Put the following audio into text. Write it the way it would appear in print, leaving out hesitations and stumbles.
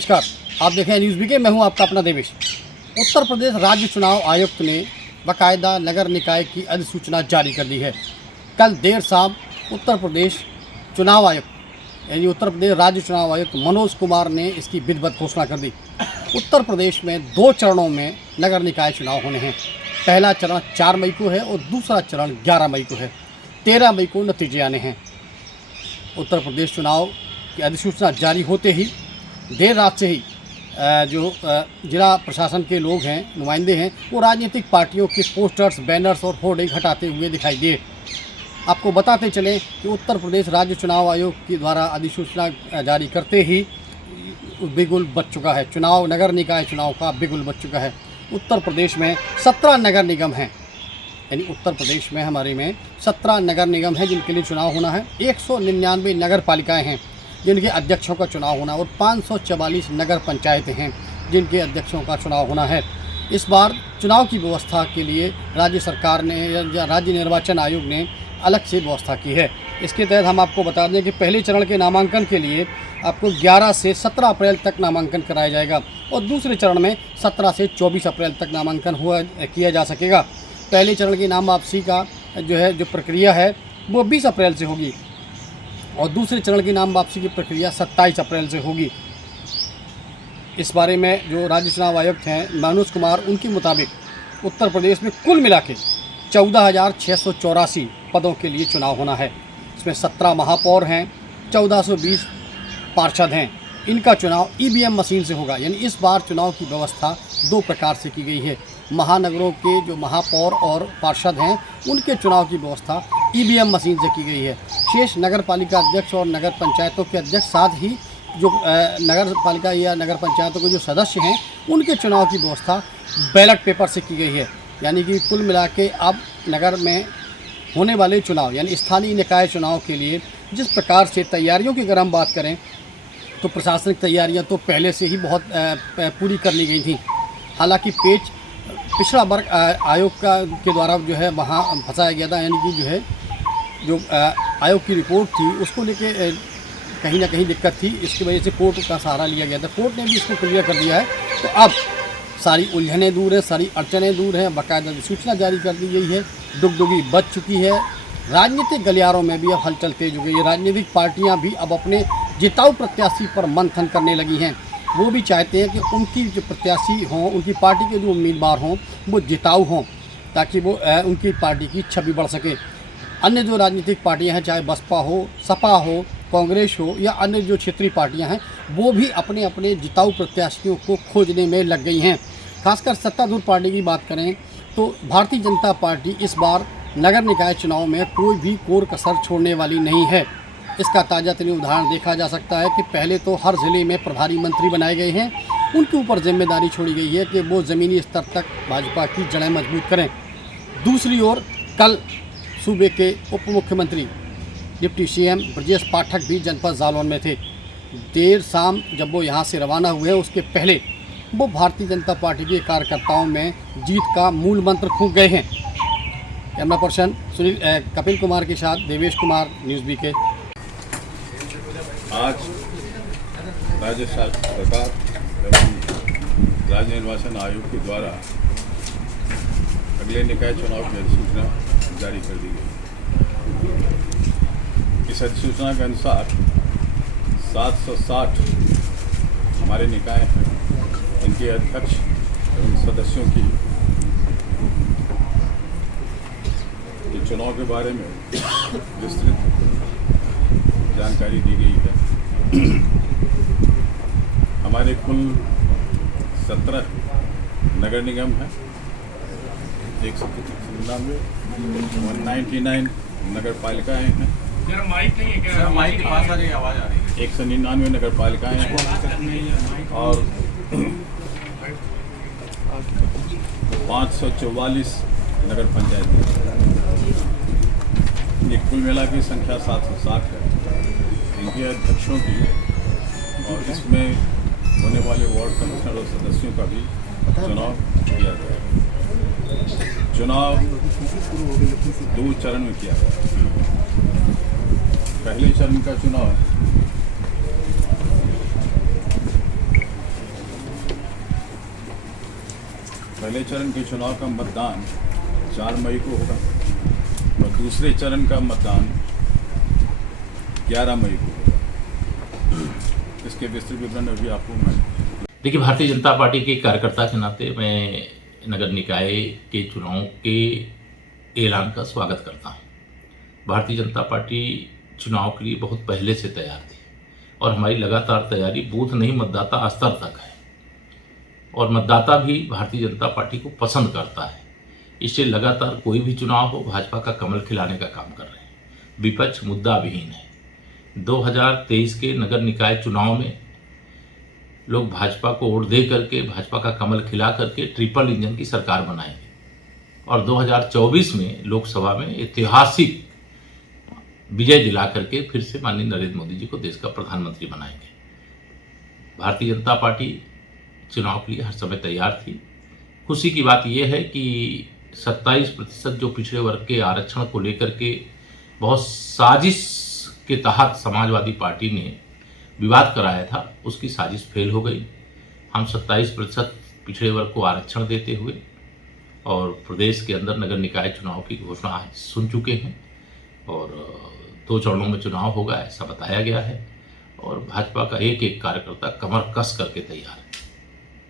नमस्कार, आप देखें न्यूज़ बीके। मैं हूं आपका अपना देवेश। उत्तर प्रदेश राज्य चुनाव आयुक्त ने बाकायदा नगर निकाय की अधिसूचना जारी कर दी है। कल देर शाम उत्तर प्रदेश चुनाव आयुक्त यानी उत्तर प्रदेश राज्य चुनाव आयुक्त मनोज कुमार ने इसकी विधिवत घोषणा कर दी। उत्तर प्रदेश में 2 चरणों में नगर निकाय चुनाव होने हैं। पहला चरण 4 मई को है और दूसरा चरण 11 मई को है। 13 मई को नतीजे आने हैं। उत्तर प्रदेश चुनाव की अधिसूचना जारी होते ही देर रात से ही जो जिला प्रशासन के लोग हैं, नुमाइंदे हैं, वो राजनीतिक पार्टियों के पोस्टर्स, बैनर्स और होर्डिंग हटाते हुए दिखाई दिए। आपको बताते चलें कि उत्तर प्रदेश राज्य चुनाव आयोग के द्वारा अधिसूचना जारी करते ही बिगुल बज चुका है। नगर निकाय चुनाव का बिगुल बज चुका है। उत्तर प्रदेश में 17 नगर निगम हैं, यानी उत्तर प्रदेश में हमारे में 17 नगर निगम हैं जिनके लिए चुनाव होना है। 199 नगर पालिकाएँ हैं जिनके अध्यक्षों का चुनाव होना, और 544 नगर पंचायतें हैं जिनके अध्यक्षों का चुनाव होना है। इस बार चुनाव की व्यवस्था के लिए राज्य सरकार ने या राज्य निर्वाचन आयोग ने अलग से व्यवस्था की है। इसके तहत हम आपको बता दें कि पहले चरण के नामांकन के लिए आपको 11 से 17 अप्रैल तक नामांकन कराया जाएगा और दूसरे चरण में 17 से 24 अप्रैल तक नामांकन किया जा सकेगा। पहले चरण की नाम वापसी का जो प्रक्रिया है वो 20 अप्रैल से होगी और दूसरे चरण की नाम वापसी की प्रक्रिया 27 अप्रैल से होगी। इस बारे में जो राज्य चुनाव आयुक्त हैं मनोज कुमार, उनके मुताबिक उत्तर प्रदेश में कुल मिला के 14,684 पदों के लिए चुनाव होना है। इसमें 17 महापौर हैं, 1420 पार्षद हैं। इनका चुनाव ईवीएम मशीन से होगा। यानी इस बार चुनाव की व्यवस्था 2 प्रकार से की गई है। महानगरों के जो महापौर और पार्षद हैं उनके चुनाव की व्यवस्था ईवीएम मशीन से की गई है। शेष नगर पालिका अध्यक्ष और नगर पंचायतों के अध्यक्ष, साथ ही जो नगर पालिका या नगर पंचायतों के जो सदस्य हैं उनके चुनाव की व्यवस्था बैलेट पेपर से की गई है। यानी कि कुल मिला के अब नगर में होने वाले चुनाव यानी स्थानीय निकाय चुनाव के लिए जिस प्रकार से तैयारियों की अगर हम बात करें तो प्रशासनिक तैयारियां तो पहले से ही बहुत पूरी कर ली गई थी। हालांकि पिछड़ा वर्ग आयोग के द्वारा वहाँ फंसाया गया था। यानी कि जो आयोग की रिपोर्ट थी उसको लेके कहीं ना कहीं दिक्कत थी। इसकी वजह से कोर्ट का सहारा लिया गया था। कोर्ट ने भी इसको क्लियर कर दिया है। तो अब सारी उलझनें दूर हैं, सारी अड़चनें दूर हैं। बाकायदा सूचना जारी कर दी गई है। डुगडुगी बच चुकी है। राजनीतिक गलियारों में भी अब हलचल तेज हो गई है। राजनीतिक पार्टियां भी अब अपने जिताऊ प्रत्याशी पर मंथन करने लगी हैं। वो भी चाहते हैं कि उनकी जो प्रत्याशी हों, उनकी पार्टी के जो उम्मीदवार हों वो जिताऊ हों, ताकि वो उनकी पार्टी की छवि बढ़ सके। अन्य जो राजनीतिक पार्टियां हैं, चाहे बसपा हो, सपा हो, कांग्रेस हो या अन्य जो क्षेत्रीय पार्टियां हैं, वो भी अपने अपने जिताऊ प्रत्याशियों को खोजने में लग गई हैं। खासकर सत्तारूढ़ पार्टी की बात करें तो भारतीय जनता पार्टी इस बार नगर निकाय चुनाव में कोई भी कोर कसर छोड़ने वाली नहीं है। इसका ताज़ा तरीन उदाहरण देखा जा सकता है कि पहले तो हर ज़िले में प्रभारी मंत्री बनाए गए हैं। उनके ऊपर जिम्मेदारी छोड़ी गई है कि वो ज़मीनी स्तर तक भाजपा की जड़ें मजबूत करें। दूसरी ओर कल सूबे के उप मुख्यमंत्री डिप्टी सीएम ब्रजेश पाठक भी जनपद जालौन में थे। देर शाम जब वो यहाँ से रवाना हुए उसके पहले वो भारतीय जनता पार्टी के कार्यकर्ताओं में जीत का मूल मंत्र फूंक गए हैं। कैमरा पर्सन कपिल कुमार के साथ देवेश कुमार, न्यूज़ बीके। आज राज्य सरकार एवं राज्य निर्वाचन आयोग के द्वारा अगले निकाय चुनाव की अधिसूचना जारी कर दी गई। इस अधिसूचना के अनुसार 760 हमारे निकाय हैं, इनके अध्यक्ष एवं सदस्यों की चुनाव के बारे में विस्तृत जानकारी दी गई है। हमारे कुल 17 नगर निगम हैं, 199 नगर पालिकाएँ हैं, 199 नगर पालिकाएँ हैं और 544 नगर पंचायत। ये कुल मिला की संख्या 760 है। इनके अध्यक्षों की और इसमें होने वाले वार्ड कमिश्नर और सदस्यों का भी चुनाव किया गया। चुनाव 2 चरण में किया गया। पहले चरण का चुनाव पहले चरण के चुनाव का मतदान 4 मई को होगा और दूसरे चरण का मतदान 11 मई को होगा। इसके विस्तृत विवरण अभी आपको मैं देखिए, भारतीय जनता पार्टी के कार्यकर्ता के नाते मैं नगर निकाय के चुनाव के ऐलान का स्वागत करता हूँ। भारतीय जनता पार्टी चुनाव के लिए बहुत पहले से तैयार थी और हमारी लगातार तैयारी बूथ नहीं मतदाता स्तर तक है और मतदाता भी भारतीय जनता पार्टी को पसंद करता है। इससे लगातार कोई भी चुनाव हो, भाजपा का कमल खिलाने का काम कर रहे हैं। विपक्ष मुद्दा विहीन है। 2023 के नगर निकाय चुनाव में लोग भाजपा को वोट दे करके, भाजपा का कमल खिला करके ट्रिपल इंजन की सरकार बनाएंगे और 2024 में लोकसभा में ऐतिहासिक विजय दिला करके फिर से माननीय नरेंद्र मोदी जी को देश का प्रधानमंत्री बनाएंगे। भारतीय जनता पार्टी चुनाव के लिए हर समय तैयार थी। खुशी की बात यह है कि 27% जो पिछड़े वर्ग के आरक्षण को लेकर के बहुत साजिश के तहत समाजवादी पार्टी ने विवाद कराया था, उसकी साजिश फेल हो गई। हम 27% पिछड़े वर्ग को आरक्षण देते हुए और प्रदेश के अंदर नगर निकाय चुनाव की घोषणा आज सुन चुके हैं और 2 चरणों में चुनाव होगा ऐसा बताया गया है और भाजपा का एक एक कार्यकर्ता कमर कस करके तैयार है।